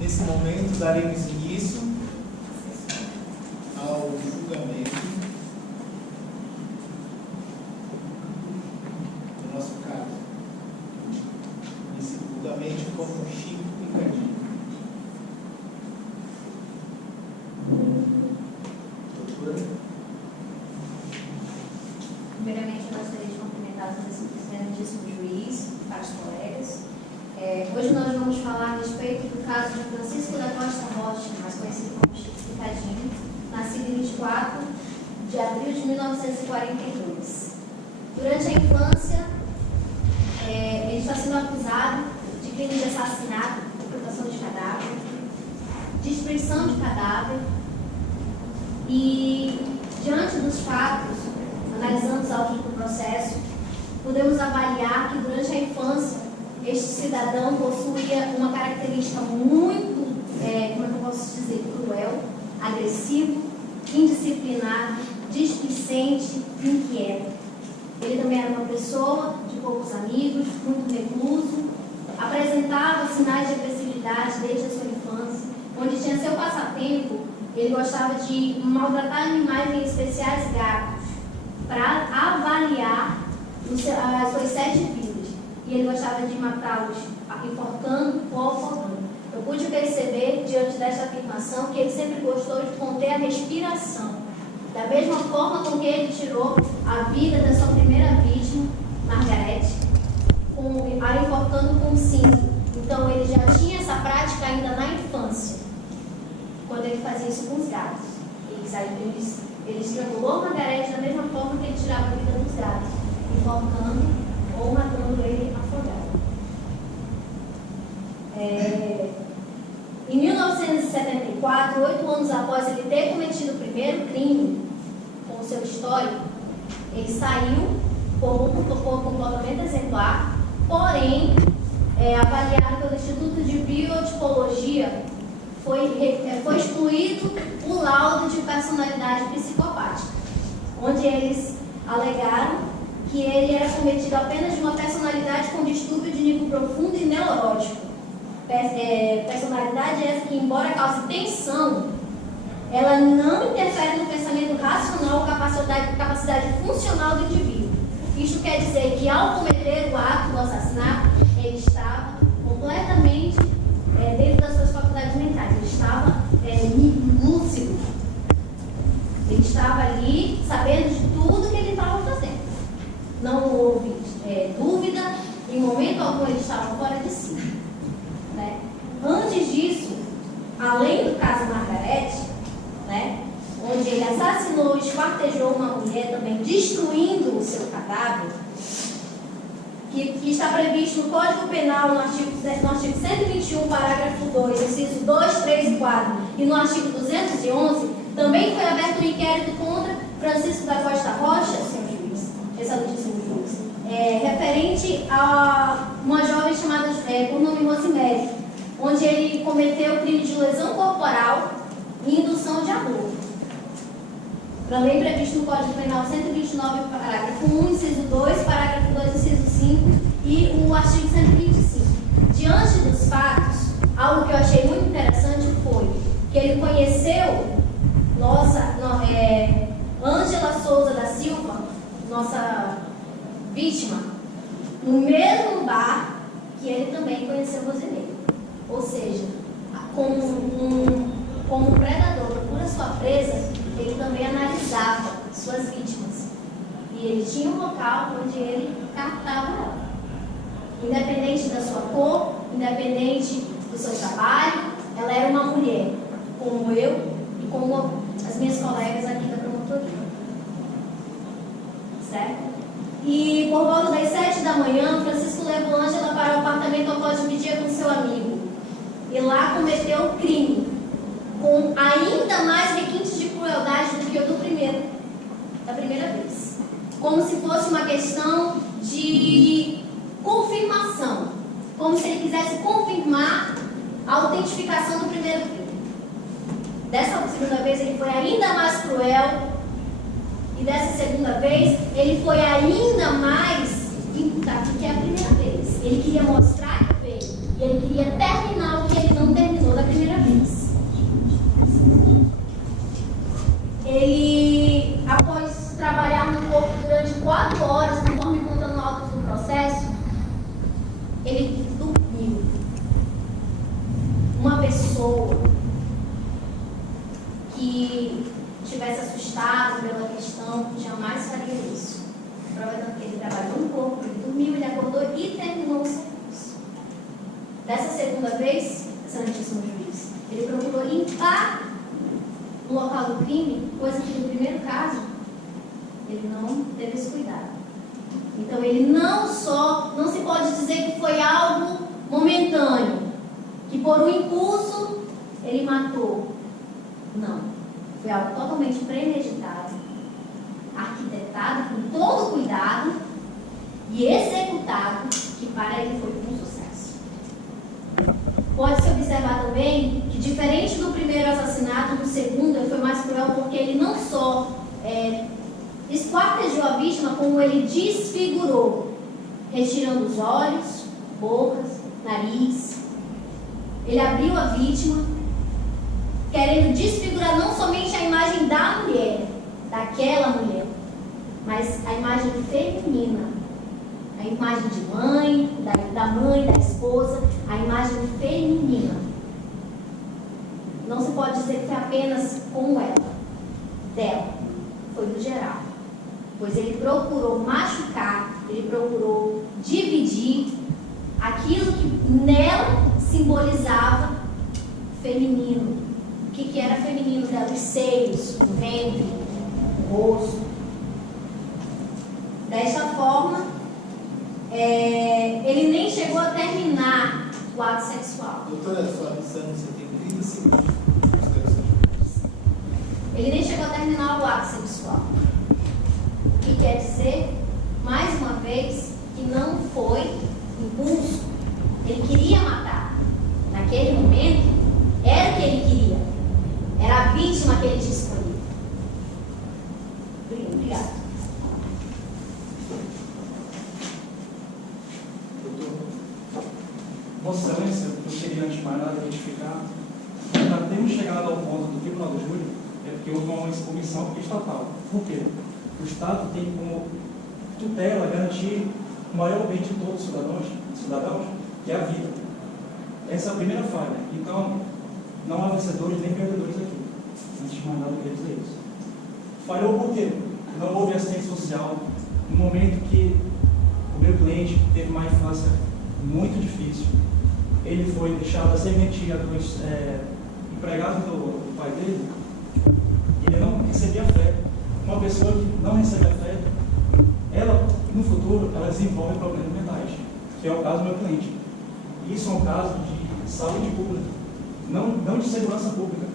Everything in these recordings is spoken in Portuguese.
Nesse momento, daremos início ao julgamento do nosso caso. Esse julgamento como Chico Picadinho. Doutora? Primeiramente, eu gostaria de cumprimentar o excelentíssimo juiz, para os colegas. Hoje nós vamos falar a respeito do caso de Francisco da Costa Rocha, mais conhecido como Chico Picadinho, nascido em 24 de abril de 1942. Durante a infância, ele está sendo acusado de crime de assassinato, ocultação de cadáver, destruição de cadáver e, diante dos fatos, analisando os autos do processo, podemos avaliar que durante a infância este cidadão possuía uma característica muito, como é que eu posso dizer, cruel, agressivo, indisciplinado, displicente, inquieto. Ele também era uma pessoa de poucos amigos, muito recluso, apresentava sinais de agressividade desde a sua infância, onde tinha seu passatempo. Ele gostava de maltratar animais, em especiais gatos, para avaliar as suas 7 vidas. E ele gostava de matá-los enforcando ou afogando. Eu pude perceber, diante desta afirmação, que ele sempre gostou de conter a respiração. Da mesma forma com que ele tirou a vida da sua primeira vítima, Margarete, a enforcando com cinto. Então ele já tinha essa prática ainda na infância, quando ele fazia isso com os gatos. Ele estrangulou Margarete da mesma forma que ele tirava a vida dos gatos, enforcando ou matando ele afogado. Em 1974, 8 anos após ele ter cometido o primeiro crime com o seu histórico, ele saiu por comportamento exemplar, porém, avaliado pelo Instituto de Biotipologia, foi excluído o laudo de personalidade psicopática, onde eles alegaram que ele era cometido apenas de uma personalidade com distúrbio de nível profundo e neurótico. Personalidade essa que, embora cause tensão, ela não interfere no pensamento racional ou capacidade funcional do indivíduo. Isto quer dizer que, ao cometer o ato do assassinato, ele estava completamente dentro das suas faculdades mentais. Ele estava lúcido. Ele estava ali sabendo de tudo que ele estava fazendo. Não houve dúvida, em momento algum ele estava fora de si. Né? Antes disso, além do caso Margarete, né, onde ele assassinou e esquartejou uma mulher, também destruindo o seu cadáver, que está previsto no Código Penal, no artigo 121, parágrafo 2, incisos 2, 3 e 4, e no artigo 211, também foi aberto um inquérito contra Francisco da Costa Rocha, senhor juiz, excelentíssimo juiz, referente a uma jovem chamada por nome Rosemary, onde ele cometeu o crime de lesão corporal e indução de aborto. Também previsto no Código Penal 129, parágrafo 1, inciso 2, parágrafo 2, inciso 5 e o artigo 125. Diante dos fatos, algo que eu achei muito interessante foi que ele conheceu Ângela Souza da Silva, nossa vítima, no mesmo bar que ele também conheceu Rosemary. Ou seja, como um predador procura sua presa, ele também analisava suas vítimas. E ele tinha um local onde ele captava ela. Independente da sua cor, independente do seu trabalho, ela era uma mulher, como eu e como as minhas colegas aqui da promotoria. Certo? E por volta das 7 da manhã, Francisco levou Ângela para o apartamento ao qual dividia com seu amigo. E lá cometeu o crime, com ainda mais requintes de crueldade do que o da primeira vez. Como se fosse uma questão de confirmação. Como se ele quisesse confirmar a autentificação do primeiro crime. Dessa segunda vez ele foi ainda mais cruel. E dessa segunda vez ele foi ainda mais está aqui que é a primeira vez. Ele queria mostrar que veio. E ele queria terminar o que ele não terminou da primeira vez. Ele, após trabalhar no corpo durante 4 horas, conforme conta no auto do processo, ele dormiu. Uma pessoa que estivesse assustado pela questão jamais faria isso. Aproveitando que ele trabalhou no corpo, ele dormiu, ele acordou e terminou o serviço. Dessa segunda vez, excelentíssimo juiz, ele procurou limpar no local do crime, coisa que no primeiro caso ele não teve esse cuidado. Então ele não se pode dizer que foi algo momentâneo, que por um impulso ele matou. Não. Foi algo totalmente premeditado, arquitetado com todo cuidado e executado, que para ele foi um sucesso. Pode-se observar também que, diferente do primeiro assassinato, do segundo ele foi mais cruel porque ele não só esquartejou a vítima, como ele desfigurou, retirando os olhos, bocas, nariz. Ele abriu a vítima, querendo desfigurar não somente a imagem da mulher, daquela mulher, mas a imagem feminina, a imagem de mãe, da mãe, da esposa, a imagem feminina. Não se pode dizer que foi apenas com ela, dela, foi do geral. Pois ele procurou machucar, ele procurou dividir aquilo que nela simbolizava feminino. O que era feminino dela? Os seios, o ventre, o rosto. Desta forma, ele nem chegou a terminar o ato sexual. Doutora, só avisando, você tem 30 segundos. Ele nem chegou a terminar o ato sexual. O que quer dizer, mais uma vez, que não foi impulso. Ele queria matar. Naquele momento, era o que ele queria. Era a vítima que ele tinha escolhido. Obrigada. Vossa Excelência, eu queria antes de mais nada verificar, para termos chegado ao ponto do Tribunal do Júri, é porque houve uma omissão estatal. Por quê? O Estado tem como tutela garantir o maior bem de todos os cidadãos, que é a vida. Essa é a primeira falha. Então, não há vencedores nem perdedores aqui. Antes de mais nada, eu queria dizer isso. Falhou por quê? Não houve assistência social no momento que o meu cliente teve uma infância muito difícil. Ele foi deixado a serventia dos empregados do pai dele. Ele não recebia afeto. Uma pessoa que não recebe afeto, ela, no futuro, ela desenvolve problemas mentais, que é o caso do meu cliente. Isso é um caso de saúde pública, não de segurança pública.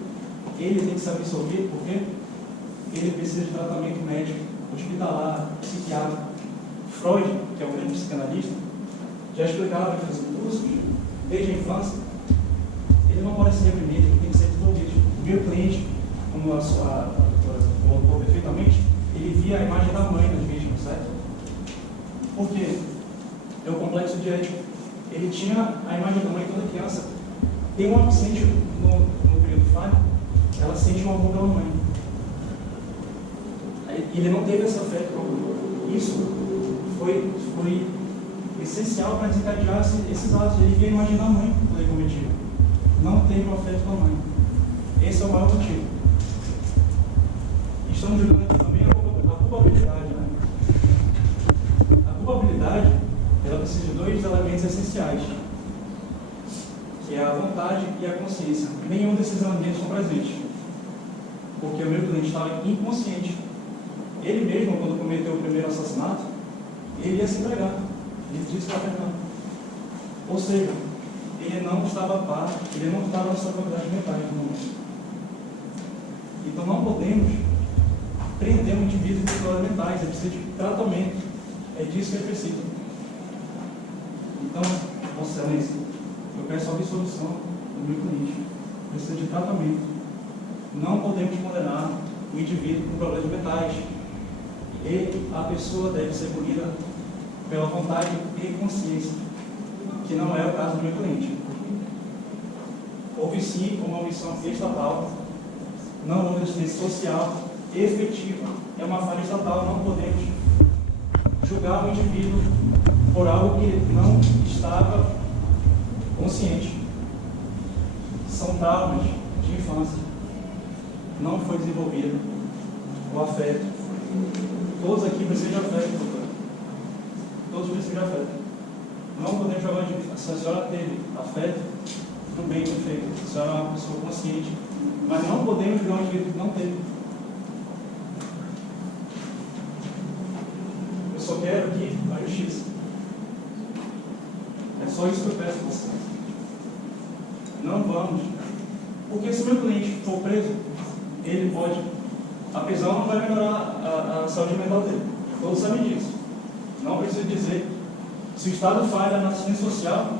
Ele tem que se absorver porque ele precisa de tratamento médico, hospitalar, psiquiátrico. Freud, que é um grande psicanalista, já explicava que os impulsos, desde a infância, ele não pode ser reprimido, ele tem que ser desenvolvido. O meu cliente, como a doutora colocou perfeitamente, ele via a imagem da mãe nas vítimas, certo? Por quê? É o complexo de Édipo. Ele tinha a imagem da mãe toda criança. Tem uma que sente no período falho, ela sente um amor pela mãe. Ele não teve esse afeto. Isso foi essencial para desencadear esses atos. Ele via a imagem da mãe quando ele cometia. Não teve o afeto com a mãe. Esse é o maior motivo. Estamos julgando aqui também a culpabilidade. Né? A culpabilidade, ela precisa de 2 elementos essenciais, que é a vontade e a consciência. Nenhum desses elementos são presentes, porque o meu cliente estava inconsciente. Ele mesmo, quando cometeu o primeiro assassinato, ele ia se entregar, ele disse para terminar. Ou seja, ele não estava a par, ele não estava nas suas faculdades mentais no momento. Então não podemos prender um indivíduo com problemas mentais, ele precisa de tratamento. É disso que ele precisa. Então, Vossa Excelência, eu peço a absolvição do meu cliente. Precisa de tratamento. Não podemos condenar o indivíduo com problemas mentais. E a pessoa deve ser punida pela vontade e consciência, que não é o caso do meu cliente. Houve sim uma omissão estatal, não houve assistência social efetiva. É uma falha estatal, não podemos julgar um indivíduo por algo que não estava consciente. São traumas de infância. Não foi desenvolvido o afeto. Todos aqui precisam de afeto, doutor. Todos precisam de afeto. Não podemos jogar de... Se a senhora teve afeto, tudo bem, perfeito. A senhora é uma pessoa consciente. Mas não podemos jogar um indivíduo que não teve. Eu só quero aqui a justiça. É só isso que eu peço a você. Não vamos. Porque se o meu cliente for preso, ele pode, a prisão não vai melhorar a saúde mental dele. Todos sabem disso. Não preciso dizer. Se o Estado falha na assistência social,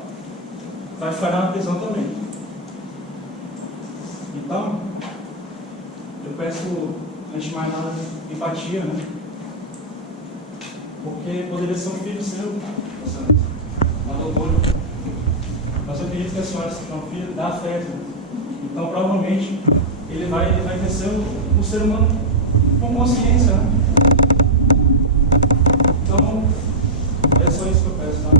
vai falhar na prisão também. Então, eu peço, antes de mais nada, empatia, né? Porque poderia ser um filho seu, uma doutora. Mas eu acredito que a senhora é um filho da afeto. Então, provavelmente, ele vai ser um ser humano com consciência, né? Então, é só isso que eu peço, tá?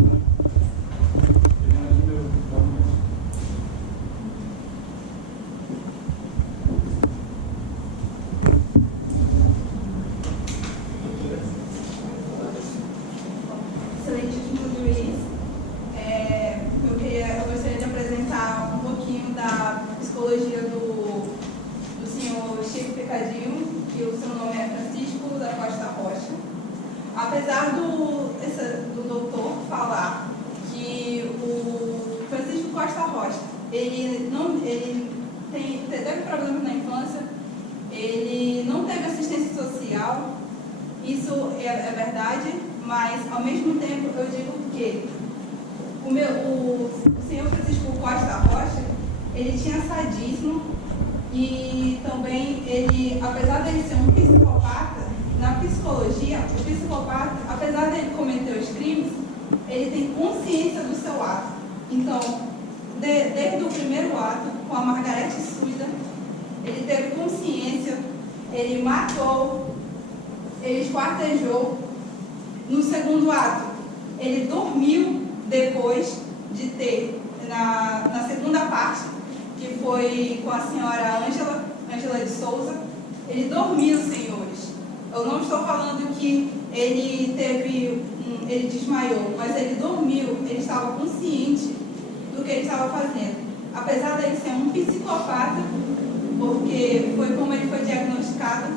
Excelentíssimo juiz, eu gostaria de apresentar um pouquinho da psicologia do senhor Chico Picadinho, que o seu nome é Francisco da Costa Rocha. Apesar do doutor falar que o Francisco Costa Rocha, ele teve problemas na infância, ele não teve assistência social, isso é verdade, mas ao mesmo tempo eu digo que o senhor Francisco Costa Rocha, ele tinha sadismo e também ele, apesar dele ser um psicopata, na psicologia, o psicopata, apesar dele cometer os crimes, ele tem consciência do seu ato. Então, desde o primeiro ato, com a Margarete Suida, ele teve consciência, ele matou, ele esquartejou. No segundo ato, ele dormiu depois de ter, na segunda parte, que foi com a senhora Ângela de Souza, ele dormiu, senhores. Eu não estou falando que ele desmaiou, mas ele dormiu, ele estava consciente do que ele estava fazendo. Apesar dele ser um psicopata, porque foi como ele foi diagnosticado,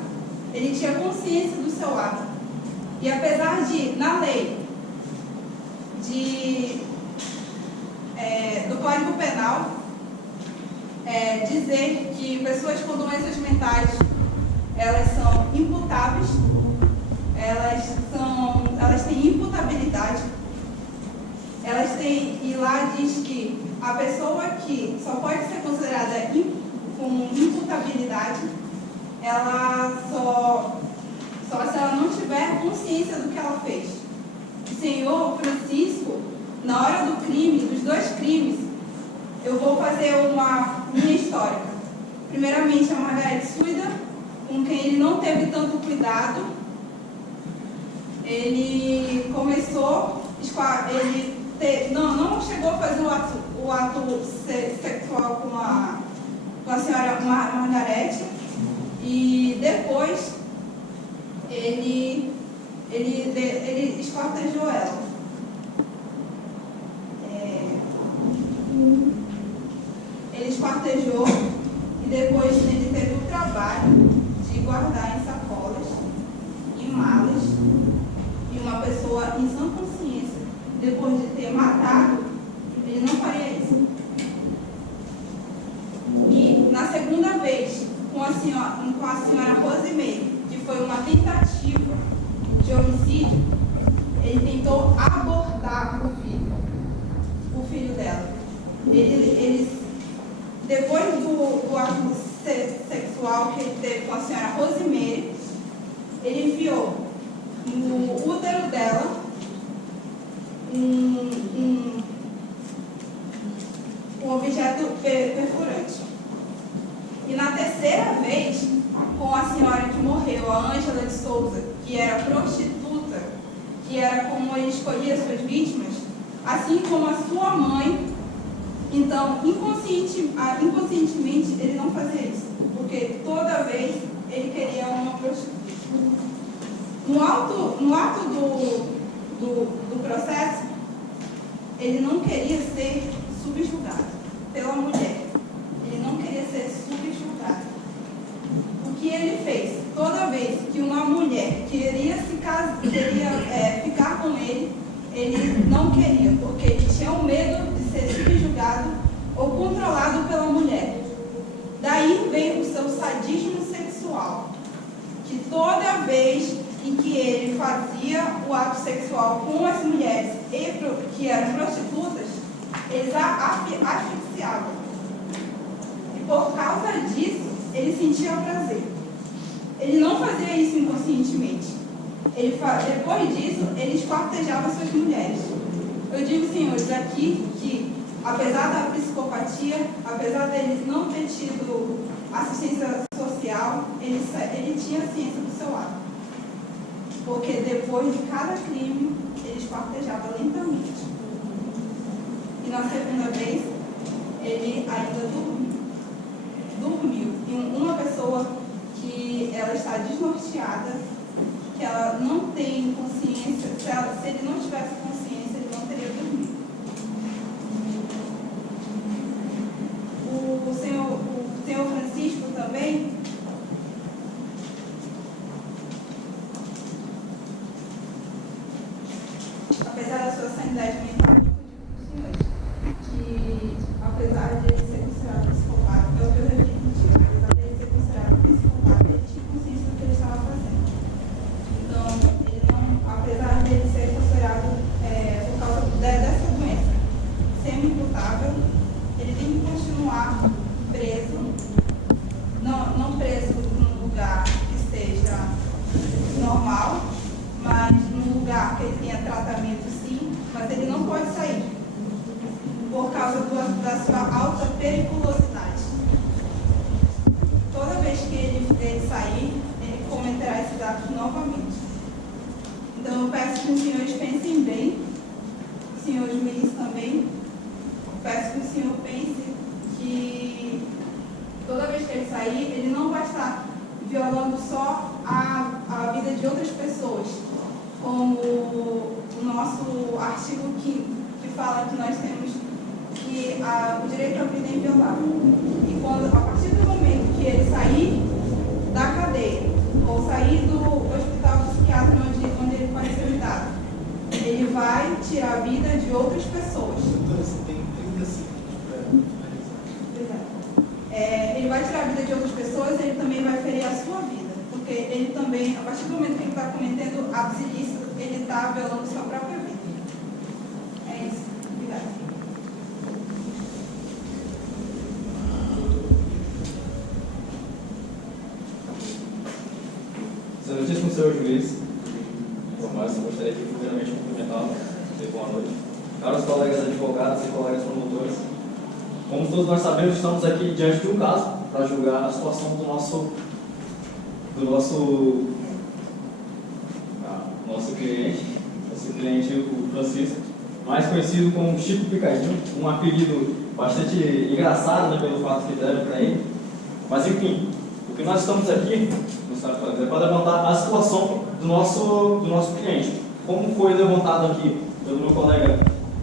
ele tinha consciência do seu ato. E apesar de, na lei do Código Penal, dizer que pessoas com doenças mentais, elas são imputáveis, elas têm imputabilidade, e lá diz que a pessoa que só pode ser considerada com imputabilidade, ela só se ela não tiver consciência do que ela fez. O senhor Francisco, na hora do crime, dos dois crimes, eu vou fazer uma linha histórica. Primeiramente, a Margarete Suida, com quem ele não teve tanto cuidado. Ele começou, não chegou a fazer o ato sexual com a senhora Margarete, e depois ele esquartejou ela. Ele esquartejou e depois ele teve o trabalho de guardar em sacolas, em malas, e uma pessoa em sã consciência, depois de ter matado, ele não faria isso. E na segunda vez, com a senhora Rosemary, que foi uma tentativa de homicídio, ele tentou abortar o filho dela. Depois do ato sexual que ele teve com a senhora Rosemary, ele enfiou no útero dela um objeto perfurante. E na terceira vez, com a senhora que morreu, a Ângela de Souza, que era prostituta, que era como ele escolhia suas vítimas, assim como a sua mãe, então, inconscientemente, ele não fazia isso, porque toda vez ele queria uma prostituta. No ato do processo, ele não queria ser subjugado pela mulher. Ele não queria ser subjugado. O que ele fez? Toda vez que uma mulher queria ficar com ele não queria, porque ele tinha o medo de ser subjugado ou controlado pela mulher. Daí vem o seu sadismo sexual, que toda vez em que ele fazia o ato sexual com as mulheres que eram prostitutas, eles asfixiavam. E por causa disso, ele sentia prazer. Ele não fazia isso inconscientemente. Depois disso, ele esquartejava suas mulheres. Eu digo, senhores, aqui que, apesar da psicopatia, apesar dele não ter tido assistência social, ele tinha ciência do seu ato. Porque depois de cada crime, ele esquartejava lentamente. E na segunda vez, ele ainda dormiu. E uma pessoa que ela está desnorteada, que ela não tem consciência, se ele não tivesse consciência, ele não teria dormido. O senhor Francisco também, apesar da sua sanidade mental, que apesar de ele ser considerado psicopata, é o que eu repito, apesar de ele ser considerado psicopata, ele tinha consciência do que ele estava fazendo. Então, ele não, apesar de ele ser considerado por causa dessa doença semi-imputável, ele tem que continuar preso, não preso num lugar que seja normal, mas num lugar que ele tenha tratamento sim, mas ele não pode sair, por causa da sua alta periculosidade. Toda vez que ele sair, ele cometerá esses atos novamente. Então eu peço que os senhores pensem bem, os senhores juízes também, peço que o senhor pense que toda vez que ele sair, ele não vai estar violando só a vida de outras pessoas, como o nosso artigo 5º, que fala que nós temos que o direito à vida é inviolável. E a partir do momento que ele sair da cadeia, ou sair do hospital psiquiátrico onde ele pode ser cuidado, ele vai tirar a vida de outras pessoas. Doutora, você tem 30 segundos para finalizar. Ele vai tirar a vida de outras pessoas, ele também vai ferir a sua vida. Porque ele também, a partir do momento que ele está cometendo atos ilícitos, ele está violando sua própria vida. É isso. Obrigada. Excelentíssimo senhor juiz, eu gostaria de primeiramente cumprimentá-lo, dizer boa noite. Caros colegas advogados e colegas promotores, como todos nós sabemos, estamos aqui diante de um caso para julgar a situação do nosso cliente, o Francisco, mais conhecido como Chico Picadinho, um apelido bastante engraçado, né, pelo fato que deram para ele. Mas enfim, o que nós estamos aqui é para levantar a situação do nosso cliente. Como foi levantado aqui pelo meu colega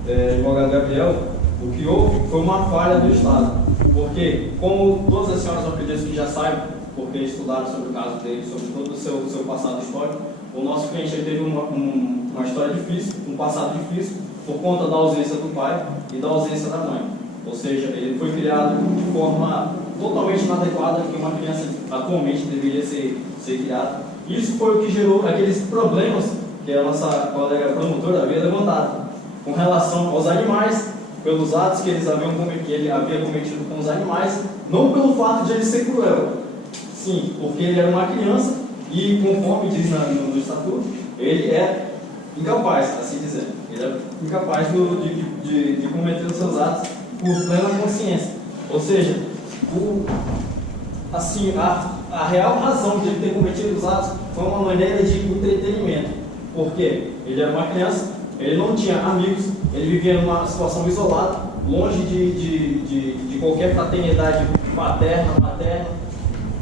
advogado Gabriel, o que houve foi uma falha do Estado. Porque, como todas as senhoras acreditam que já saibam, porque estudaram sobre o caso dele, sobre todo o seu passado histórico, o nosso cliente ele teve uma história difícil, um passado difícil, por conta da ausência do pai e da ausência da mãe. Ou seja, ele foi criado de forma totalmente inadequada que uma criança atualmente deveria ser criada. Isso foi o que gerou aqueles problemas que a nossa colega promotora havia levantado, com relação aos animais, pelos atos que ele havia cometido com os animais, não pelo fato de ele ser cruel, sim, porque ele era uma criança e, conforme diz no estatuto, ele é incapaz, assim dizer. Ele era incapaz de cometer os seus atos por plena consciência. Ou seja, a real razão de ele ter cometido os atos foi uma maneira de entretenimento. Por quê? Ele era uma criança, ele não tinha amigos, ele vivia numa situação isolada, longe de qualquer fraternidade paterna, materna.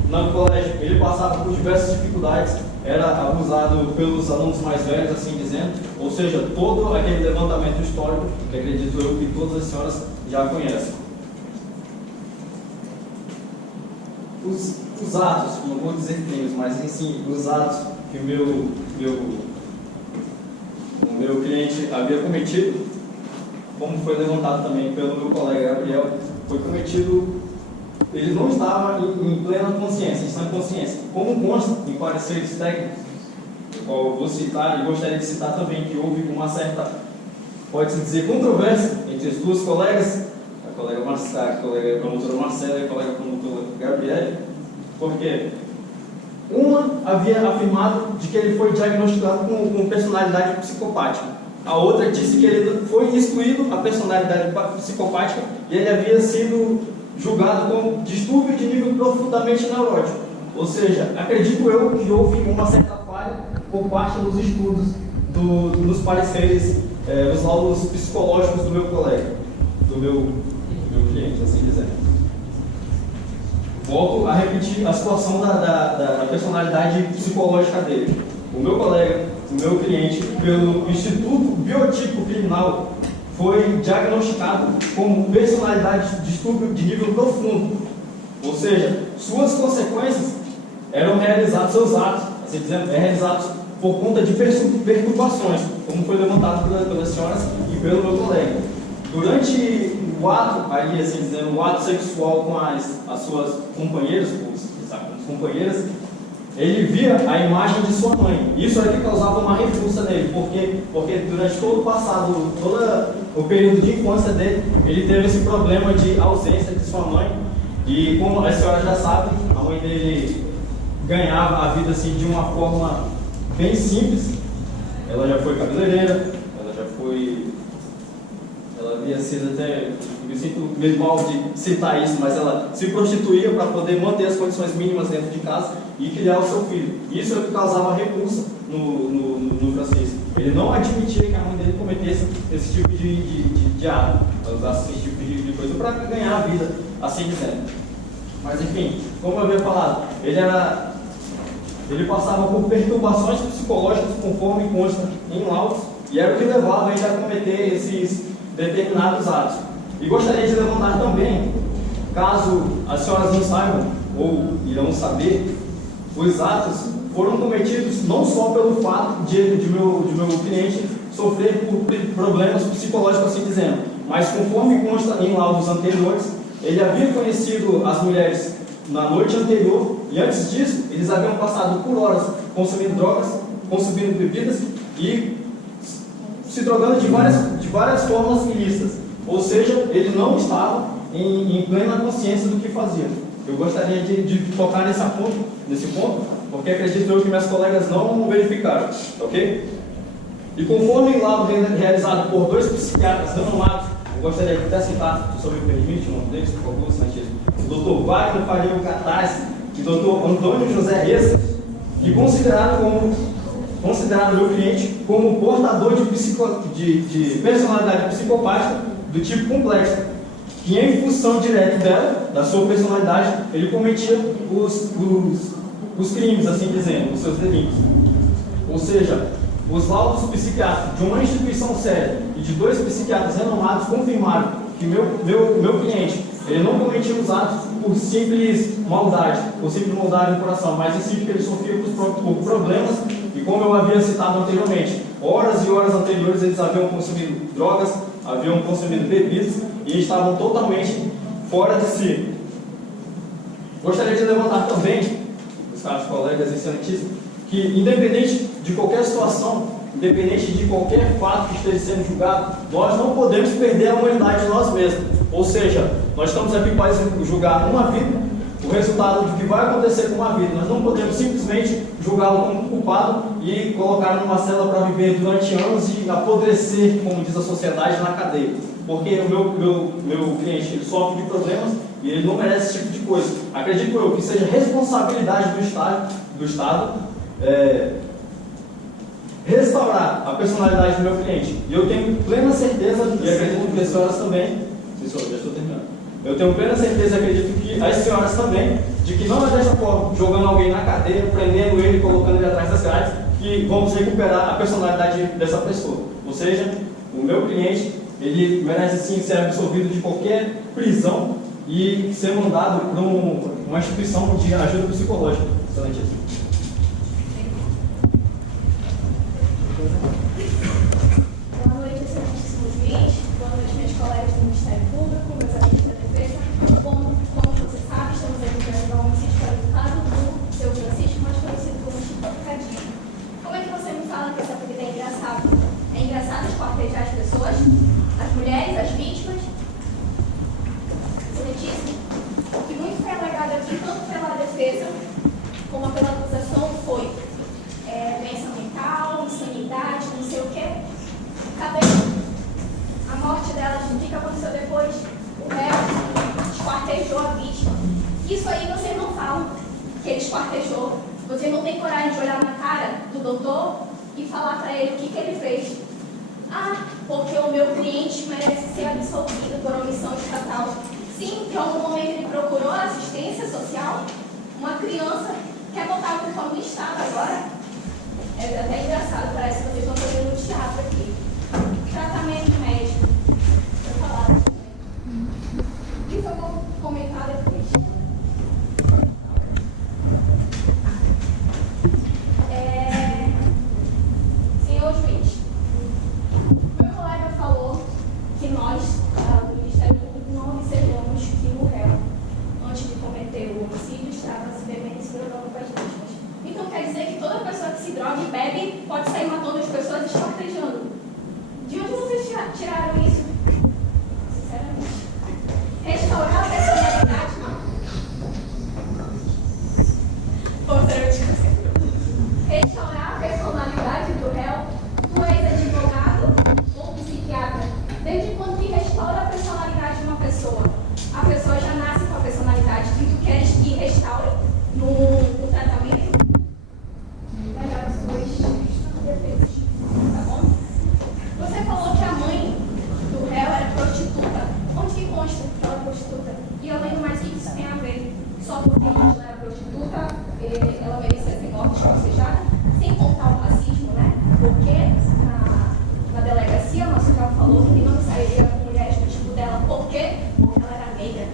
No colégio, ele passava por diversas dificuldades, era abusado pelos alunos mais velhos, assim dizendo, ou seja, todo aquele levantamento histórico que acredito eu que todas as senhoras já conhecem. Os atos, não vou dizer crimes, mas em si, os atos que o meu cliente havia cometido, como foi levantado também pelo meu colega Gabriel, foi cometido. Ele não estava em plena consciência, em sã consciência. Como consta em pareceres técnicos, o qual eu vou citar e gostaria de citar também, que houve uma certa, pode-se dizer, controvérsia entre as duas colegas, a colega promotora Marcela e a colega promotora Gabriele, porque uma havia afirmado de que ele foi diagnosticado com personalidade psicopática. A outra disse que ele foi excluído a personalidade psicopática e ele havia sido julgado com distúrbio de nível profundamente neurótico. Ou seja, acredito eu que houve uma certa falha por parte dos estudos, dos pareceres, os laudos psicológicos do meu colega, do meu cliente, assim dizendo. Volto a repetir a situação da personalidade psicológica dele. O meu colega, o meu cliente, pelo Instituto Biotipo Criminal, foi diagnosticado como personalidade de distúrbio de nível profundo. Ou seja, suas consequências eram realizados, seus atos, assim dizendo, realizados por conta de perturbações, como foi levantado pelas senhoras e pelo meu colega. Durante o ato, ali, assim dizendo, o ato sexual com as suas companheiras, companheiras, ele via a imagem de sua mãe. Isso ali causava uma repulsa nele, porque durante todo o passado, todo o período de infância dele, ele teve esse problema de ausência de sua mãe. E como a senhora já sabe, a mãe dele ganhava a vida assim de uma forma bem simples. Ela já foi cabeleireira, ela havia sido até, me sinto meio mal de citar isso, mas ela se prostituía para poder manter as condições mínimas dentro de casa e criar o seu filho. Isso é o que causava repulsa no Francisco. Ele não admitia que a mãe dele cometesse esse tipo de ato, usasse esse tipo de coisa para ganhar a vida, assim dizendo. Mas enfim, como eu havia falado, ele passava por perturbações psicológicas conforme consta em laudos, e era o que levava ele a cometer esses determinados atos. E gostaria de levantar também, caso as senhoras não saibam ou irão saber, os atos foram cometidos não só pelo fato de meu cliente sofrer por problemas psicológicos, assim dizendo, mas conforme consta em laudos anteriores, ele havia conhecido as mulheres na noite anterior e antes disso eles haviam passado por horas consumindo drogas, consumindo bebidas e se drogando de várias formas ilícitas. Ou seja, ele não estava em plena consciência do que fazia. Eu gostaria de tocar nesse ponto, porque acredito eu que minhas colegas não verificaram, ok? E conforme o laudo realizado por 2 psiquiatras renomados, eu gostaria de até citar, se o senhor me permite, o nome deles, por favor, Santíssimo, o Dr. Wagner Faria Catarse e o Dr. Antônio José Reza, que consideraram meu cliente como portador de personalidade psicopática do tipo complexo, que em função direta dela, da sua personalidade, ele cometia os crimes, assim dizendo, os seus delitos. Ou seja, os laudos psiquiátricos de uma instituição séria e de 2 psiquiatras renomados confirmaram que meu cliente, ele não cometia os atos por simples maldade no coração, mas sim porque ele sofria por problemas. E como eu havia citado anteriormente, horas e horas anteriores eles haviam consumido drogas, haviam consumido bebidas e estavam totalmente fora de si. Gostaria de levantar também, os caros colegas excelentíssimos, que independente de qualquer situação, independente de qualquer fato que esteja sendo julgado, nós não podemos perder a humanidade de nós mesmos. Ou seja, nós estamos aqui para julgar uma vida, o resultado do que vai acontecer com uma vida. Nós não podemos simplesmente julgá-lo como culpado e colocá-lo numa cela para viver durante anos e apodrecer, como diz a sociedade, na cadeia. Porque o meu cliente ele sofre de problemas e ele não merece esse tipo de coisa. Acredito eu que seja responsabilidade do Estado restaurar a personalidade do meu cliente. E eu tenho plena certeza, e acredito que as senhoras também, já estou terminando. Eu tenho plena certeza e acredito que as senhoras também, de que não é dessa forma, jogando alguém na cadeia, prendendo ele, colocando ele atrás das grades, que vamos recuperar a personalidade dessa pessoa. Ou seja, o meu cliente, ele merece sim ser absolvido de qualquer prisão e ser mandado para uma instituição de ajuda psicológica. Excelente. Boa noite, excelentíssimo juiz. Boa noite, meus colegas do Ministério Público, meus amigos da defesa. Como você sabe, estamos aqui para ajudar o homicídio qualificado do seu Francisco, mais conhecido como Chico Picadinho. Como é que você me fala que essa vida é engraçada? É engraçado esquartejar as pessoas, as mulheres, as vítimas? Excelentíssimo, o que muito foi alegado aqui, tanto pela defesa como pela acusação, foi doença mental, insanidade, não sei o quê. Cadê a morte delas? O que aconteceu depois? O réu esquartejou a vítima. Isso aí vocês não falam que ele esquartejou. Vocês não têm coragem de olhar na cara do doutor e falar para ele o que ele fez. Ah, porque o meu cliente merece ser absolvido por omissão estatal. Sim, que em algum momento ele procurou assistência social. Uma criança quer botar a culpa no Estado agora. É até engraçado, parece que vocês estão fazendo um teatro aqui. Tratamento médico. Eu falar também. Isso eu vou comentar depois. Senhor juiz, meu colega falou que nós, do Ministério Público, não observamos que o réu, antes de cometer o homicídio, estava se bebendo e se drogando com as vítimas. Então quer dizer que toda pessoa que se droga e bebe pode sair matando as pessoas e esquartejando. De onde vocês tiraram isso? Sinceramente. Restaurar a personalidade, não. Restaurar a personalidade do réu, tu és advogado ou psiquiatra? Desde quando que restaura a personalidade de uma pessoa? A pessoa já nasce com a personalidade e tu queres que restaure no tratamento? Melhor as suas defesas, tá bom? Você falou que a mãe do réu era prostituta. Onde que consta que ela é prostituta? E além do mais, o que isso tem a ver? Só porque ela era prostituta, ela merecia ser morta esforcejada, sem contar o racismo, né? Porque na delegacia, o nosso réu falou que não sairia com mulheres do tipo dela. Por quê? Porque ela era negra.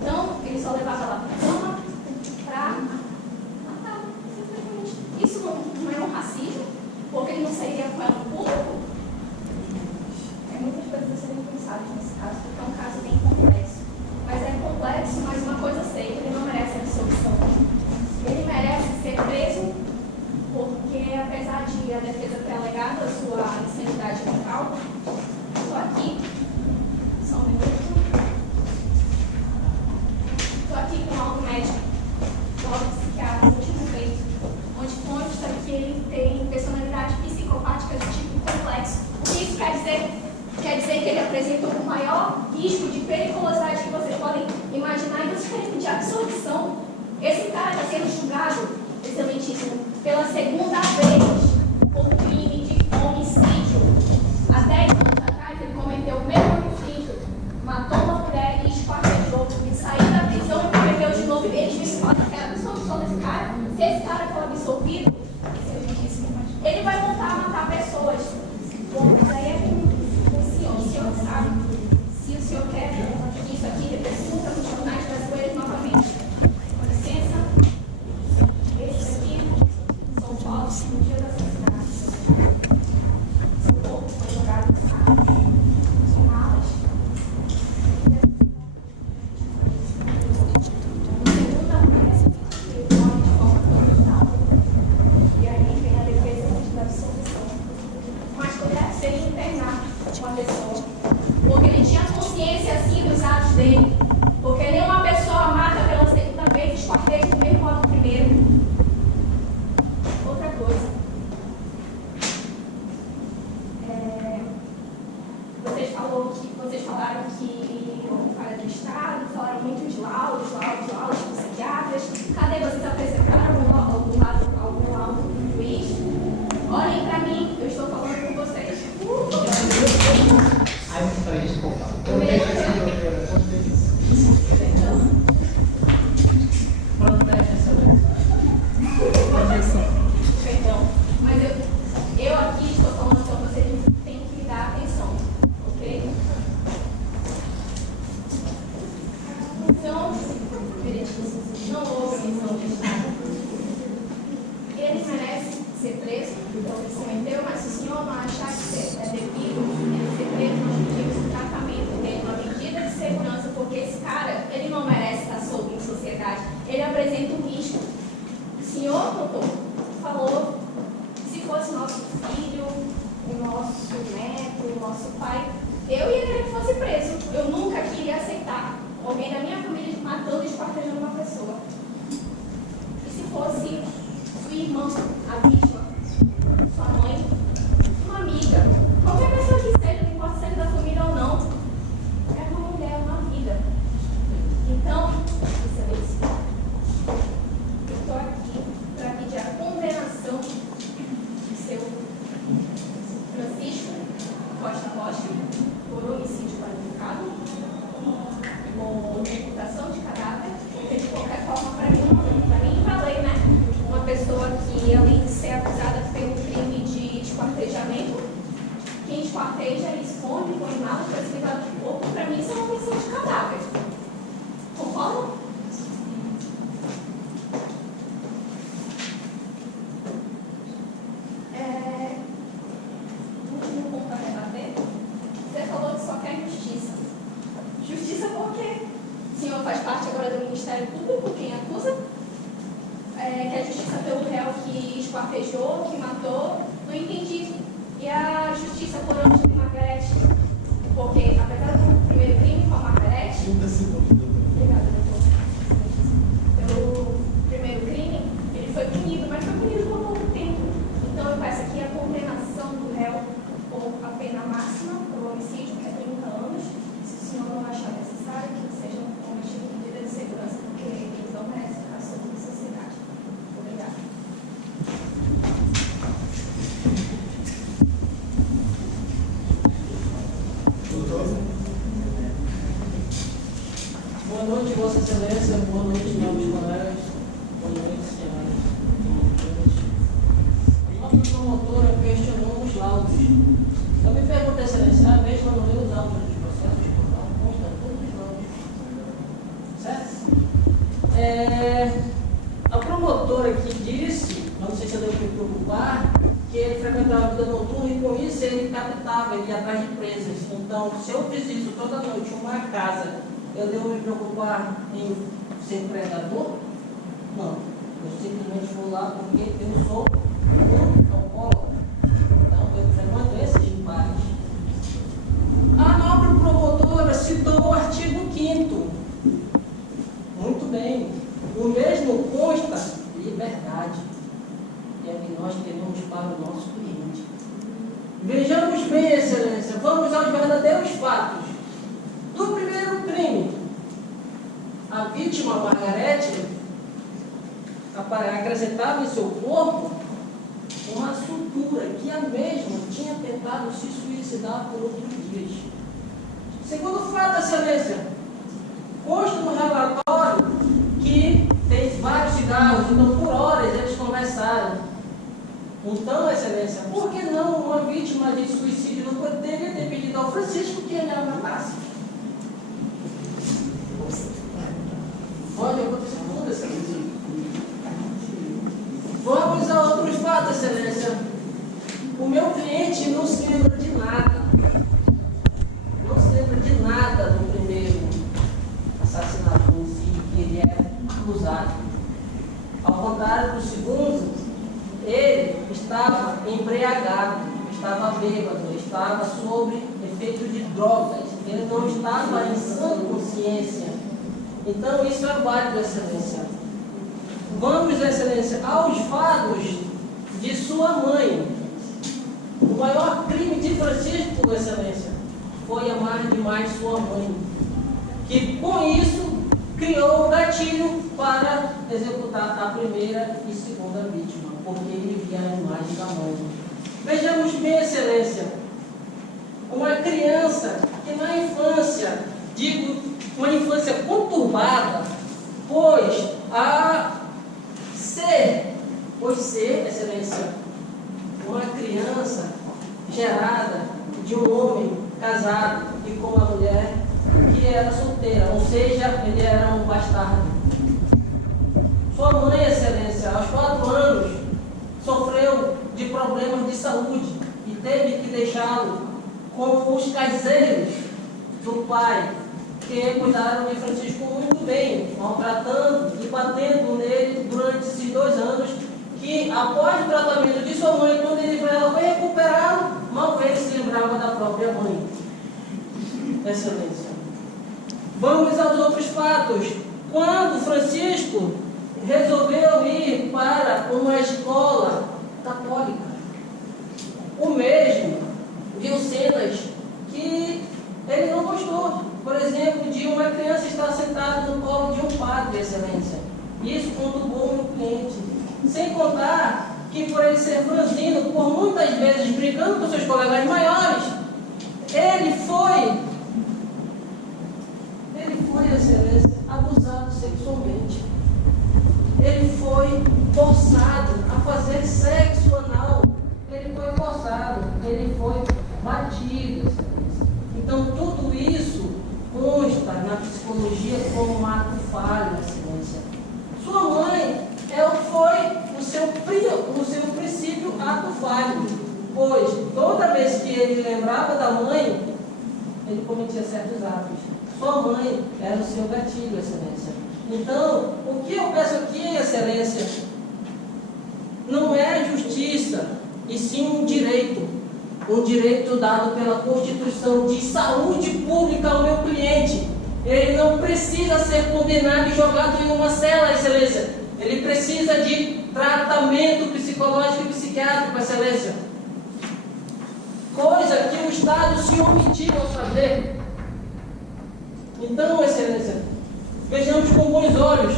Então, ele só levava ela para a cama para matar, simplesmente. Isso não é um racismo? Porque ele não sairia com ela no público? Muitas coisas a serem pensadas nesse caso, porque é um caso bem complexo. Mas é complexo, mas uma coisa eu sei, que ele não merece absolvição. Ele merece ser preso, porque apesar de a defesa ter alegado a sua insanidade mental, estou aqui, só um minuto, estou aqui com algo médico, algo psiquiatra, último feito, onde consta que ele tem personalidade psicopática de tipo complexo. O que isso quer dizer? Quer dizer que ele apresentou o maior risco de periculosidade que vocês podem imaginar e vocês querem pedir absolvição. Esse cara está sendo julgado, excelentíssimo, pela segunda vez por crime de homicídio. Há 10 anos atrás ele cometeu o mesmo homicídio, matou uma mulher e esquartejou, saiu da prisão e cometeu de novo. Eles me falam que é a absolvição desse cara. Se esse cara for absolvido, ele vai voltar a matar pessoas. Bom, isso aí é com o senhor sabe. Se o senhor quer isso aqui, repercuta nos jornais brasileiros novamente. Com licença, esse aqui, São Paulo, no dia da assassinato. Seu corpo foi jogado em malas. Segunda vez, ele morre de forma criminal. E aí vem a defesa da absolvição. Mas pudesse ser internar uma pessoa, porque ele tinha consciência assim dos atos dele, porque nenhuma pessoa mata pela segunda esquartejo do mesmo modo do primeiro. Outra coisa. Vocês falaram que o cara do Estado, falaram muito de laudos, psiquiatras. Cadê vocês apresentaram algum laudo do juiz? Olhem para mim, eu estou falando com vocês. Aí para a gente contar. Perdão, mas eu aqui estou falando com vocês, tem que me dar atenção, ok? Então, não houve omissão de Estado. Ele merece ser preso, então ele se meteu, mas se o senhor não achar que é devido ele ser preso, nós pedimos um tratamento dele, uma medida de segurança, porque esse cara, ele não merece estar solto em sociedade, ele apresenta um risco. O senhor, doutor, falou que se fosse nosso filho, o nosso neto, o nosso pai, eu ia querer que fosse preso. Eu nunca queria aceitar alguém da minha família matando e esquartejando uma pessoa. E se fosse sua irmã, a vítima, sua mãe, uma amiga, qualquer pessoa que seja, não importa se é da família ou não, é uma mulher, uma vida. Então, excelência, eu estou aqui para pedir a condenação do seu Francisco Costa Rocha por homicídio qualificado, com reputação de cadáver, porque de qualquer forma, para mim valeu, né? Uma pessoa que, além de ser acusada pelo crime de esquartejamento, quem esquarteja e esconde, põe mal, precipitado do corpo, para mim isso é uma omissão de cadáver. Concordam? Último ponto a rebater. Você falou que só quer justiça. Justiça por quê? O senhor faz parte agora do Ministério Público, quem acusa? Quer justiça pelo réu que esquartejou, que matou? Não entendi. E a justiça por onde de Margarete? Porque, apesar do primeiro crime com a Margarete... 30 segundos, doutor. Obrigada, doutor. Pelo primeiro crime, ele foi punido, mas foi punido por pouco tempo. Então, eu peço aqui a condenação do réu por a pena máxima pelo homicídio, que é 30 anos. Se o senhor não achar necessário, que seja cometido medida de segurança, porque ele não merece ficar solto na sociedade. Obrigada. Boa noite, Vossa Excelência. Boa noite, meus colegas. Boa noite, senhoras e senhores. Nossa promotora questionou os laudos. Eu me pergunto, Excelência, a mesma não leu os autos dos processos? Não, consta todos os laudos. Certo? A promotora aqui disse, não sei se eu devo me preocupar, que ele frequentava a vida noturna e com isso ele captava, ele ia atrás de presas. Então, se eu fiz isso toda noite em uma casa, eu devo me preocupar em ser predador? Não. Eu simplesmente vou lá porque eu sou um alcoólatra. Então, eu frequento esses bares. A nobre promotora citou o artigo 5º. Muito bem. O mesmo consta liberdade. É que nós temos para o nosso cliente. Vejamos bem, Excelência. Vamos aos verdadeiros fatos. Do primeiro crime, a vítima, Margarete, acrescentava em seu corpo uma sutura que a mesma tinha tentado se suicidar por outros dias. Segundo fato, Excelência, consta no relatório que fez vários cigarros, então por horas eles conversaram. Então, Excelência, por que não uma vítima de suicídio não poderia ter pedido ao Francisco que ele a matasse? Pode acontecer tudo, Excelência. Vamos a outros fatos, Excelência. O meu cliente não se lembra de nada. Não se lembra de nada do primeiro assassinato, homicídio que ele é acusado. Ao contrário do segundo, ele estava embriagado, estava bêbado, estava sob efeito de drogas. Ele não estava em sã consciência. Então, isso é válido, Excelência. vamos, Excelência, aos fatos de sua mãe. O maior crime de Francisco, Excelência, foi amar demais sua mãe, que com isso criou o gatilho para executar a primeira e segunda vítima, porque ele via a imagem da mãe. Vejamos bem, Excelência, uma criança que na infância, digo, uma infância conturbada, pois ser, Excelência, uma criança gerada de um homem casado e com uma mulher que era solteira, ou seja, ele era um bastardo. Sua mãe, Excelência, aos 4 anos, sofreu de problemas de saúde e teve que deixá-lo com os caseiros do pai, que cuidaram de Francisco muito bem, maltratando e batendo nele durante esses 2 anos, que após o tratamento de sua mãe, quando ela foi recuperá-lo, mal ele se lembrava da própria mãe. Excelência. Vamos aos outros fatos. Quando Francisco resolveu ir para uma escola católica, o mesmo viu cenas que ele não gostou. Por exemplo, de uma criança estar sentada no colo de um padre, Excelência. Isso conturbou meu cliente. Sem contar que, por ele ser franzino, por muitas vezes brincando com seus colegas maiores, ele foi, Excelência, abusado sexualmente. Ele foi forçado a fazer sexo anal. Ele foi forçado, ele foi batido, Excelência. Então, tudo isso consta na psicologia como um ato falho, Excelência. Sua mãe foi o seu princípio ato falho, pois toda vez que ele lembrava da mãe, ele cometia certos atos. Sua mãe era o seu gatilho, Excelência. Então, o que eu peço aqui, Excelência, não é justiça, e sim um direito dado pela Constituição de saúde pública ao meu cliente. Ele não precisa ser condenado e jogado em uma cela, Excelência. Ele precisa de tratamento psicológico e psiquiátrico, Excelência. Coisa que o Estado se omitiu a fazer. Então, Excelência, vejamos com bons olhos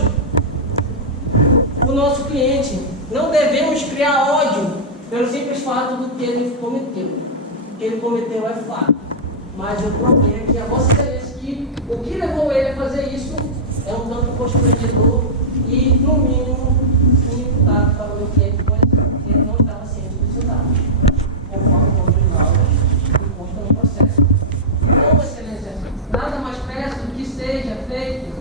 o nosso cliente. Não devemos criar ódio pelo simples fato do que ele cometeu. O que ele cometeu é fato. Mas eu proponho aqui a Vossa Excelência que o que levou ele a fazer isso é um tanto constrangedor e, no mínimo, inimputável para o meu cliente, pois ele não estava ciente dos seus dados, conforme o tribunal que consta no processo. Então, Excelência, nada mais peço que seja feito,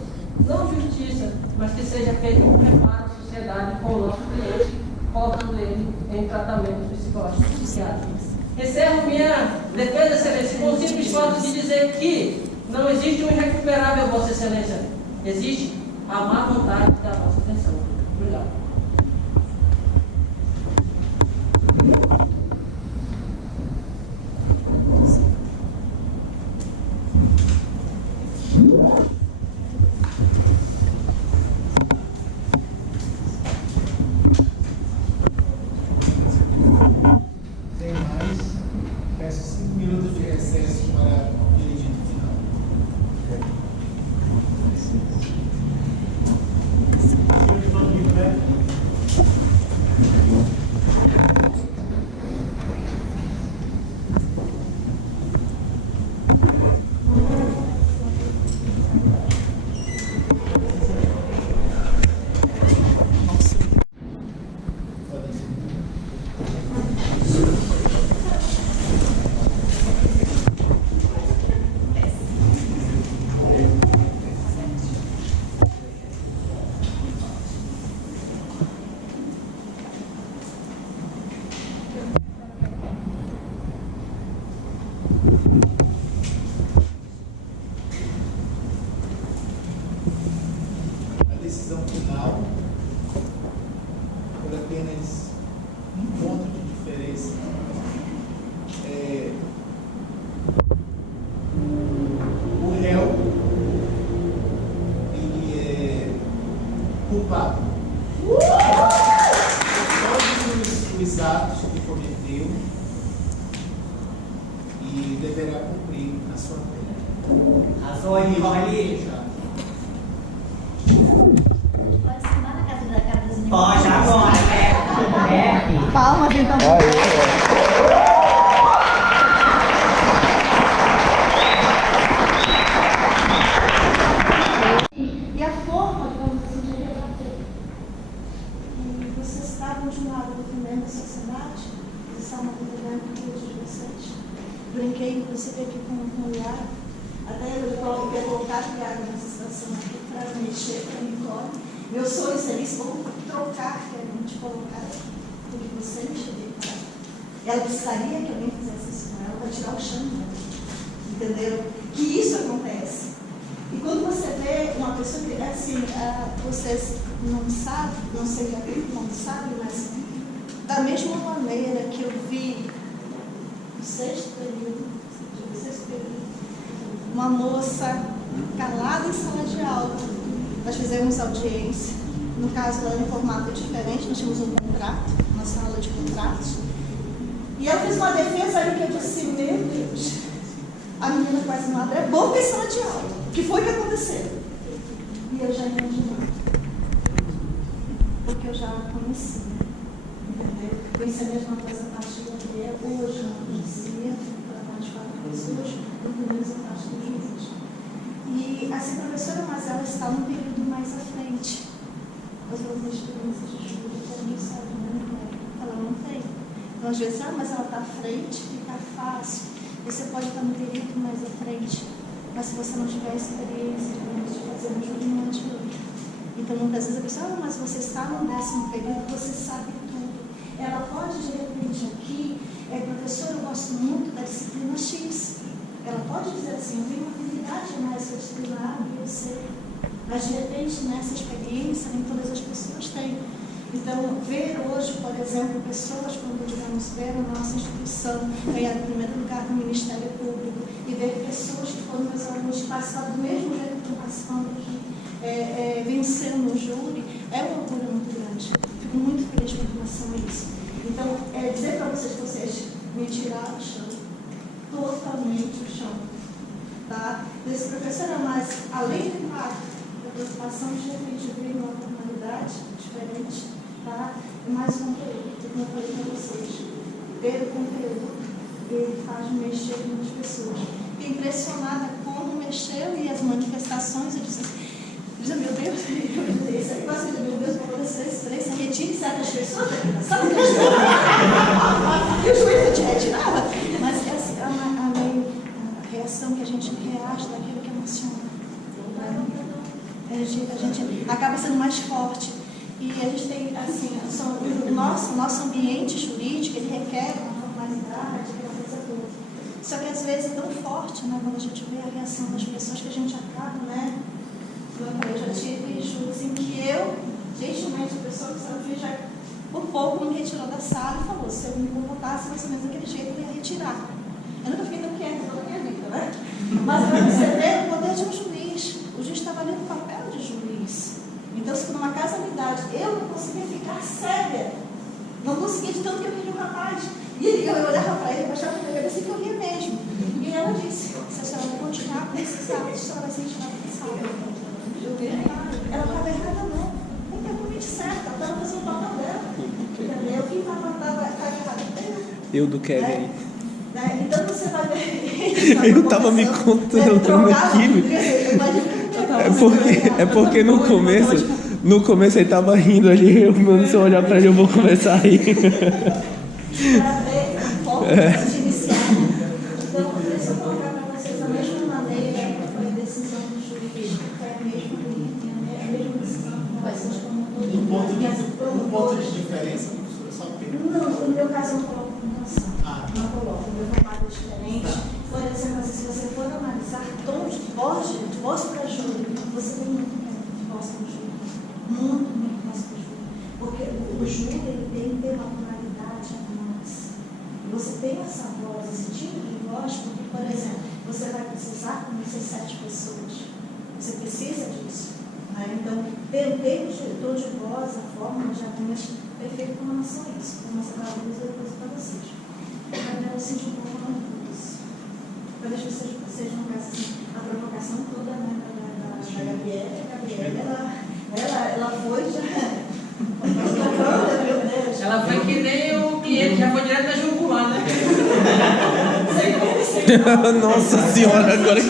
não justiça, mas que seja feito um reparo à sociedade com o nosso cliente, colocando ele em tratamento psicológico e psiquiátrico. Encerro minha defesa, Excelência, com o simples fato de dizer que não existe um irrecuperável, Vossa Excelência. Existe a má vontade da nossa atenção. Obrigado. Sem mais, peço 5 minutos de recesso para o veredito final. Senhores, vamos de pé. A decisão final, por apenas um ponto de diferença, o réu ele é culpado. e deverá cumprir a sua pena. Arrasou aí, Rony. Pode sentar na cadeira da casa dos Pode agora, né? Palmas, então. E a forma, digamos assim, de rebater. E você está continuando defendendo a sociedade, você está defendendo todos vocês. Brinquei, inclusive, aqui com o Iago. Até eu quero colocar o Iago nessa situação aqui para mexer com a Nicole. Meu sonho seria isso, vamos trocar, realmente colocar tudo que você mexer. Ela gostaria que alguém fizesse isso com ela para tirar o chão dela. Entendeu? Que isso acontece. E quando você vê uma pessoa que, assim, vocês não sabem, não sei se a não sabe, mas da mesma maneira que eu vi no sexto período, uma moça calada em sala de aula, nós fizemos audiência, no caso ela era em formato diferente, nós tínhamos um contrato, uma sala de contratos, e ela fez uma defesa ali que eu disse, meu Deus, a menina quase nada é boa em sala de aula, que foi o que aconteceu? E eu já imaginava, porque eu já a conhecia, entendeu? Conhecia a mesma coisa a partir da mulher, hoje eu não conhecia, para mais de 4 pessoas, no primeiro a parte dos juízes. E assim, professora, mas ela está num período mais à frente. As outras experiências de júri, ela não sabe, ela não tem. Então, às vezes, mas ela está à frente, fica fácil. Você pode estar no período mais à frente, mas se você não tiver experiência de fazer um júri, não adianta. Então, muitas vezes a pessoa, mas você está no 10º período, você sabe tudo. Ela pode, de repente, aqui, professora, eu gosto muito da disciplina X. Ela pode dizer assim, eu tenho uma habilidade mais que a disciplina A, B, C. Mas, de repente, nessa experiência, nem todas as pessoas têm. Então, ver hoje, por exemplo, pessoas, como digamos, ver a nossa instituição ganhar o primeiro lugar no Ministério Público e ver pessoas que foram meus alunos que passaram do mesmo jeito que estão participando aqui, vencendo o júri, é uma orgulho muito grande. Fico muito feliz com relação a isso. Então, dizer para vocês que vocês me tiraram o chão, totalmente o chão. Tá? Desse professora, mas além do impacto, da preocupação de repente ver uma formalidade diferente, tá? E mais um conteúdo, como eu falei para vocês. Ver o conteúdo, ele faz mexer com as pessoas. Fiquei impressionada como mexeu e as manifestações, eu disse, meu Deus, isso aí quase, meu Deus, para poder ser experiência, retire certas pessoas, sabe o que eu e o juiz te retirava? Mas essa é a reação que a gente reage daquilo que emociona. A gente acaba sendo mais forte. E a gente tem, assim, o nosso ambiente jurídico, ele requer uma formalidade, aquela coisa toda. Só que às vezes é tão forte, né, quando a gente vê a reação das pessoas que a gente acaba, né? Eu já tive juros em que eu, gentilmente, a pessoa que sabe, já por pouco me retirou da sala e falou, se eu me comportasse mais ou menos daquele jeito, eu ia retirar. Eu nunca fiquei tão quieta toda a minha vida, né? Mas para você ver o poder de um juiz. O juiz estava ali no papel de juiz. Então, se for numa casamidade, eu não conseguia ficar séria. Não conseguia de tanto que eu ria o rapaz. E eu olhava para ele, baixava a cabeça e que eu ria mesmo. E ela disse, se a senhora não continuar com esse sábado, a senhora vai ser retirada da sala. Ela não estava errada, não. Completamente certa. Ela estava fazendo o papel dela. Entendeu? Quem estava errado? Eu do Kevin. Então você vai ver. Eu estava me controlando aquilo. É porque no começo ele estava rindo ali. Se eu olhar para ele, eu vou começar a rir. Para ver a forma de iniciar. Então, deixa eu colocar para vocês da mesma maneira que foi a decisão do juiz, foi a mesma linha, a mesma decisão que vocês tomaram. Um ponto de diferença, professora, só porque... Não, no meu caso eu não coloco fundação. Não coloco, o meu formato é diferente. Por exemplo, se você for analisar tons de voz para júri, você tem muito tempo de voz para júri. Muito voz para júri. Porque o júri ele tem que ter uma tonalidade a mais. E você tem essa voz, esse tipo de voz, porque, por exemplo, você vai precisar conhecer 7 pessoas. Você precisa disso. Então, ter o tom de voz, a forma, já tem perfeito com relação a isso. Vou mostrar para vocês depois para vocês. Eu quero sentir um pouco mais disso. talvez seja no caso assim, a provocação toda, né, da Gabriela. Ela foi já. Ela foi que nem o Pinheiro, já foi direto da jugular, né? Nossa senhora, agora.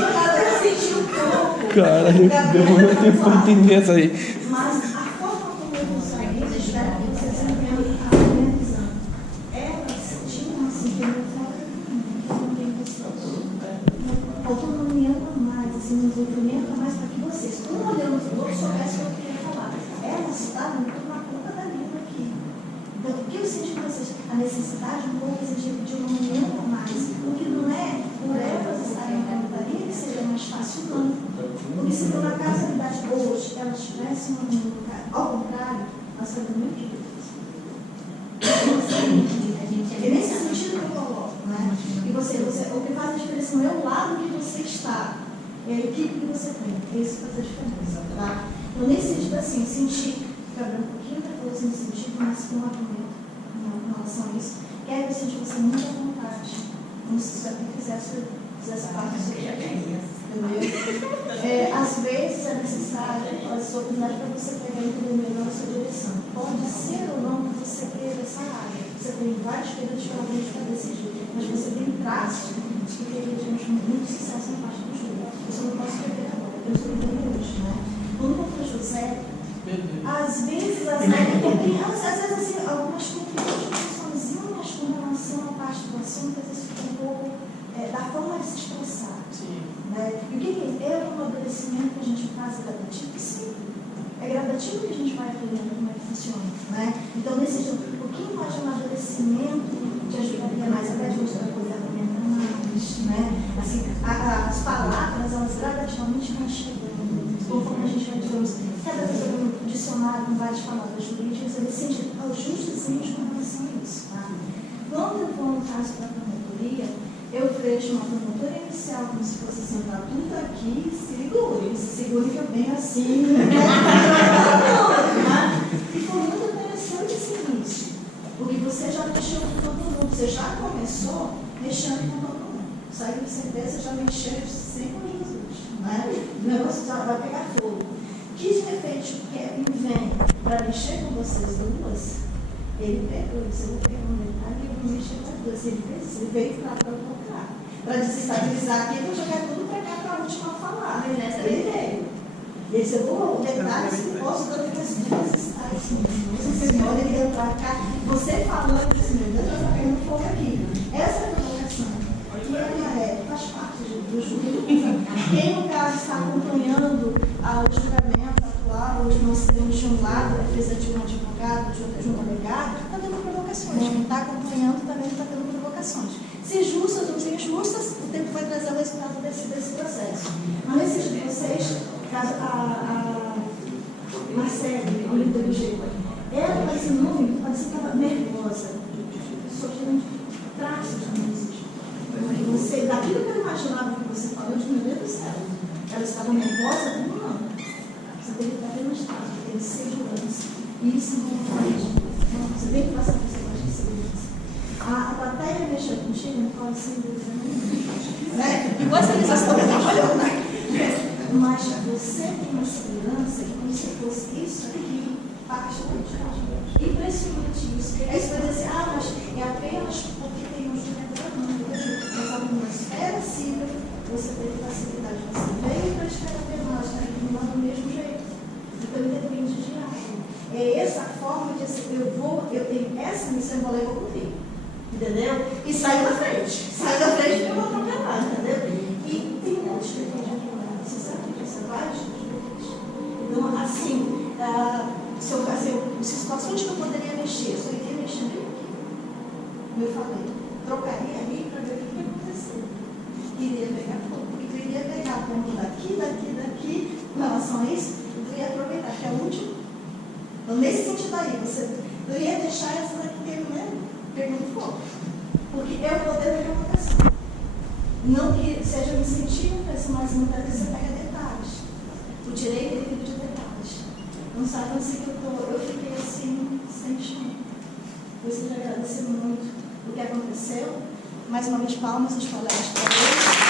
Caralho, demorou tempo pra entender essa aí. Mas a forma como eu consegui, eu espero que vocês entendam a minha visão. Elas tinham assim, que eu não tenho pessoas. Autonomia mais, assim, um desenvolvimento a mais para que vocês, um olhando para o outro, soubessem o que eu queria falar. Elas estavam na ponta da língua aqui. Então, o que eu senti em vocês? A necessidade um pouco de um momento a mais. O que não é por elas estarem na ponta da língua que seria mais fácil, não. Porque se por uma casualidade hoje elas tivessem um lugar, ao contrário, nós estamos muito difíceis. É nesse sentido que eu coloco, né? E o que faz a diferença não é o lado que você está, é a equipe que você tem. É isso que faz a diferença, tá? Então, nesse sentido, assim, sentir, Gabriel, um pouquinho da coisa nesse sentido, mas com um argumento em relação a isso, quero que sentir você muito à vontade, como se isso aqui fizesse parte do seu dia. Às vezes é necessário essa oportunidade para você pegar e entender melhor a sua direção. Pode ser ou não que você queira essa área. Você tem vários períodos para decidir, mas você tem traços de que teremos muito sucesso na parte do jogo. Eu só não posso perder agora, eu estou entendendo hoje, né? Quando eu fui José, às vezes assim, algumas confusões com relação à parte do assunto, às vezes fica um pouco da forma de se expressar. Né? E o que é o amadurecimento que a gente faz gradativo? Sim, é gradativo que a gente vai aprendendo como é que funciona. Né? Então, nesse sentido, um pouquinho mais de amadurecimento te ajudaria mais, até de outra coisa, argumentar mais. Né? Assim, as palavras, elas gradativamente vão chegando, conforme a gente vai, digamos, cada vez olhando um dicionário com várias palavras jurídicas, ele sente ajustezinhos com relação a isso. Tá? Quando eu vou no caso da promotoria, eu vejo uma promotora inicial como se fosse sentar tudo aqui, segure que eu venho assim, né? E foi muito interessante esse início, porque você já mexeu com todo mundo, você já começou mexendo com todo mundo. Saiu de certeza, já mexeu sem com Jesus, né? O negócio já vai pegar fogo. Que de repente o Kevin vem para mexer com vocês duas, ele pegou, eu vou pegar um detalhe e eu vou mexer com as duas. Ele veio para provocar, para desestabilizar aqui, eu vou jogar tudo para cá para a última falar. Ele veio. Ele disse, eu vou detalhe se posso dar as duas estágios. Vocês podem vir para cá. Você falando, eu disse, meu Deus, eu estou pegando fogo aqui. Essa é a provocação. E ela faz parte do julgamento. Quem, no caso, está acompanhando o julgamento atual, hoje nós temos de um lado a defesa de um advogado, de outro de um delegado, está tendo provocações. Quem está acompanhando também está tendo provocações. Se justas ou injustas, o tempo vai trazer o resultado desse processo. Mas nesse de vocês, a Marcele, o líder do G, ela, esse nome, você estava nervosa, sofrendo traços de música. Você, daquilo que eu imaginava que você falou, de meu Deus do céu, ela estava nervosa, não. Você tem que estar demonstrado, tem que ser segurança. E isso não é forte. Você tem que passar por essa segurança. A plateia mexeu contigo, não pode ser dúvida nenhuma. Né? E você eles estão trabalhando, né? Mas você tem uma segurança como se fosse isso aqui, bastante. Impressionante isso. Aí você vai dizer, mas é apenas porque tem um julgamento não. Mas alguma esfera civil, você teve facilidade. Você veio para a esfera penal, está indo do mesmo jeito. Então depende de algo. É essa forma de assim, eu tenho essa missão, eu vou levar comigo. Entendeu? E saio da frente. Saio da frente porque eu vou atropelar, entendeu? E tem muitos tipos de advogado. Você sabe disso? Vários tipos. Então, assim, se eu fazer situações que eu poderia mexer, eu só iria mexer bem aqui. Como eu falei, trocaria ali para ver o que ia acontecer. Iria pegar fogo. Porque eu iria pegar ponto daqui, com relação a isso, eu ia aproveitar, que é o último. Então, nesse sentido aí, eu ia deixar essa daqui pegando fogo. Porque é o poder da provocação. Não que seja um incentivo para isso, mas muitas vezes você pega detalhes. O direito é livre de detalhes. Não sabe assim que eu fiquei assim, sem chão. Gostaria de agradecer muito o que aconteceu. Mais uma vez, palmas aos colegas.